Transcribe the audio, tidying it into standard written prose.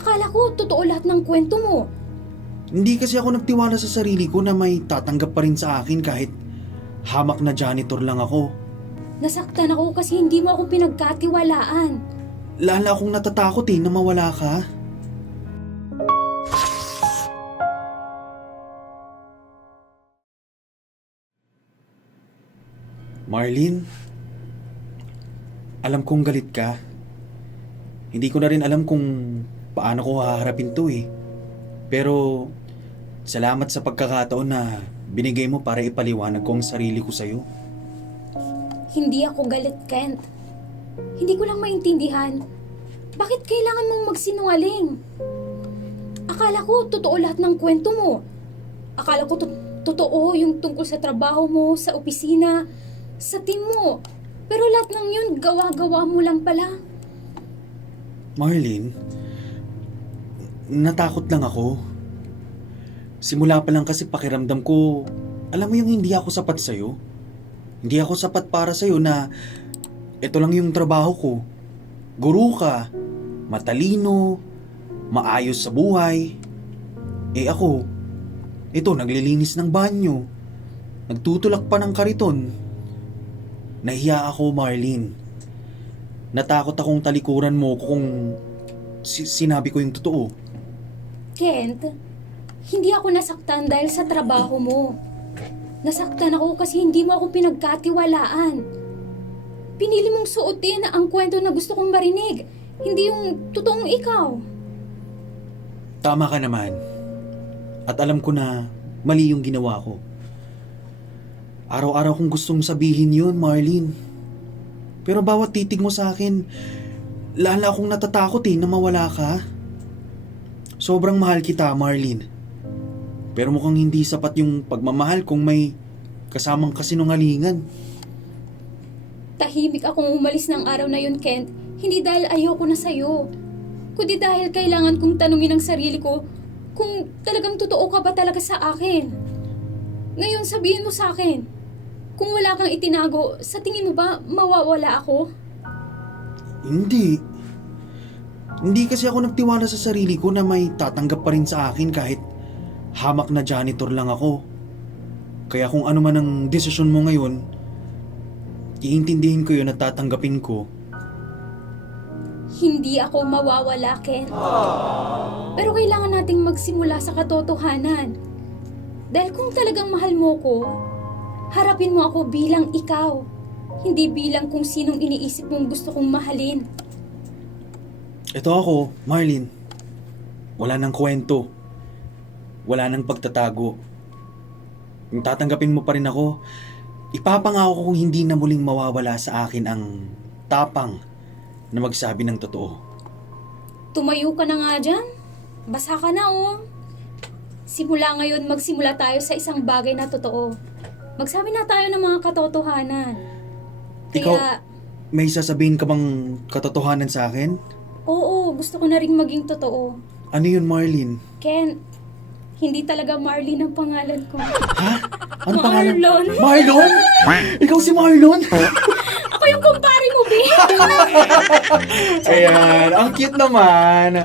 Akala ko totoo lahat ng kwento mo. Hindi kasi ako nagtiwala sa sarili ko na may tatanggap pa rin sa akin kahit hamak na janitor lang ako. Nasaktan ako kasi hindi mo ako pinagkatiwalaan. Lala akong natatakot na mawala ka. Marlene, alam kong galit ka. Hindi ko na rin alam kung paano ko haharapin to Pero salamat sa pagkakataon na binigay mo para ipaliwanag ko ang sarili ko sa'yo. Hindi ako galit, Kent. Hindi ko lang maintindihan. Bakit kailangan mong magsinungaling? Akala ko totoo lahat ng kwento mo. Akala ko totoo yung tungkol sa trabaho mo, sa opisina, sa team mo. Pero lahat ng yun, gawa-gawa mo lang pala. Marlene, natakot lang ako. Simula pa lang kasi pakiramdam ko, alam mo yung hindi ako sapat sa'yo? Hindi ako sapat para sa'yo na ito lang yung trabaho ko. Guru ka, matalino, maayos sa buhay. Ako, ito naglilinis ng banyo, nagtutulak pa ng kariton. Nahiya ako, Marlene. Natakot akong talikuran mo kung sinabi ko yung totoo. Kent, hindi ako nasaktan dahil sa trabaho mo. Nasaktan ako kasi hindi mo ako pinagkatiwalaan. Pinili mong suotin ang kwento na gusto kong marinig, hindi yung totoong ikaw. Tama ka naman. At alam ko na mali yung ginawa ko. Araw-araw kong gustong sabihin yun, Marlene. Pero bawat titig mo sa akin, lala akong natatakot na mawala ka. Sobrang mahal kita, Marlene. Pero mukhang hindi sapat yung pagmamahal kung may kasamang kasinungalingan. Tahimik akong umalis ng araw na yun, Kent. Hindi dahil ayoko na sa'yo. Kundi dahil kailangan kong tanungin ang sarili ko kung talagang totoo ka ba talaga sa akin. Ngayon sabihin mo sa akin, kung wala kang itinago, sa tingin mo ba mawawala ako? Hindi. Hindi kasi ako nagtiwala sa sarili ko na may tatanggap pa rin sa akin kahit hamak na janitor lang ako. Kaya kung ano man ang desisyon mo ngayon, iintindihin ko yun at tatanggapin ko. Hindi ako mawawala, Ken. Pero kailangan nating magsimula sa katotohanan. Dahil kung talagang mahal mo ko, harapin mo ako bilang ikaw. Hindi bilang kung sinong iniisip mong gusto kong mahalin. Ito ako, Marlene. Wala nang kwento. Wala nang pagtatago. Kung tatanggapin mo pa rin ako, ipapangako ko kung hindi na muling mawawala sa akin ang tapang na magsabi ng totoo. Tumayo ka na nga dyan. Basa ka na, oh. Simula ngayon, magsimula tayo sa isang bagay na totoo. Magsabi na tayo ng mga katotohanan. Ikaw, Kaya, may sasabihin ka bang katotohanan sa akin? oo, gusto ko na rin maging totoo. Ano yun, Marlene? Ken, hindi talaga Marlene ang pangalan ko. Ha? Ano pangalan? Marlon. Marlon? Ikaw si Marlon? Ako yung kumpare mo, babe. Ayan, ang cute naman.